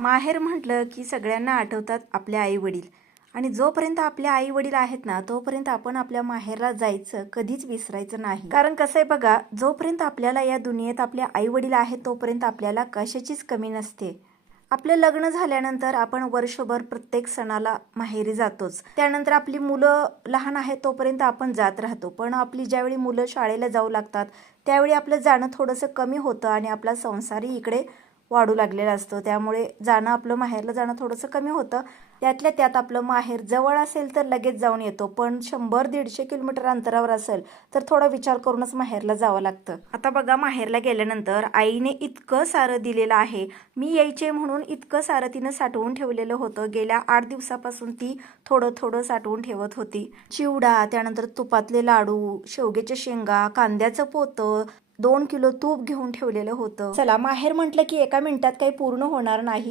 माहेर म्हटलं की सगळ्यांना आठवतात आपले आई वडील. आणि जोपर्यंत आपले आई वडील आहेत ना, तोपर्यंत आपण आपल्या माहेरला जायचं कधीच विसरायचं नाही. कारण कसं आहे बघा, जोपर्यंत आपल्याला या दुनियेत आपले आई वडील आहेत तोपर्यंत आपल्याला कशाचीच कमी नसते. आपलं लग्न झाल्यानंतर आपण वर्षभर प्रत्येक सणाला माहेरी जातोच. त्यानंतर आपली मुलं लहान आहेत तोपर्यंत आपण जात राहतो. पण आपली ज्यावेळी मुलं शाळेला जाऊ लागतात त्यावेळी आपलं जाणं थोडंसं कमी होतं आणि आपला संसारही इकडे वाढू लागलेला असतो. त्यामुळे जाणं आपलं माहेरला जाणं थोडंसं कमी होतं. त्यातल्या त्यात आपलं माहेर जवळ असेल तर लगेच जाऊन येतो, पण 100-150 किलोमीटर अंतरावर असेल तर थोडा विचार करूनच माहेरला जावं लागतं. आता बघा, माहेरला गेल्यानंतर आईने इतकं सारं दिलेलं आहे. मी यायचे म्हणून इतकं सारं तिनं साठवून ठेवलेलं होतं. गेल्या 8 दिवसापासून ती थोडं थोडं साठवून ठेवत होती. चिवडा, त्यानंतर तुपातले लाडू, शेवग्याच्या शेंगा, कांद्याचं पोतं, 2 किलो तूप घेऊन ठेवलेलं होतं. चला, माहेर म्हटलं की एका मिनिटात काही पूर्ण होणार नाही.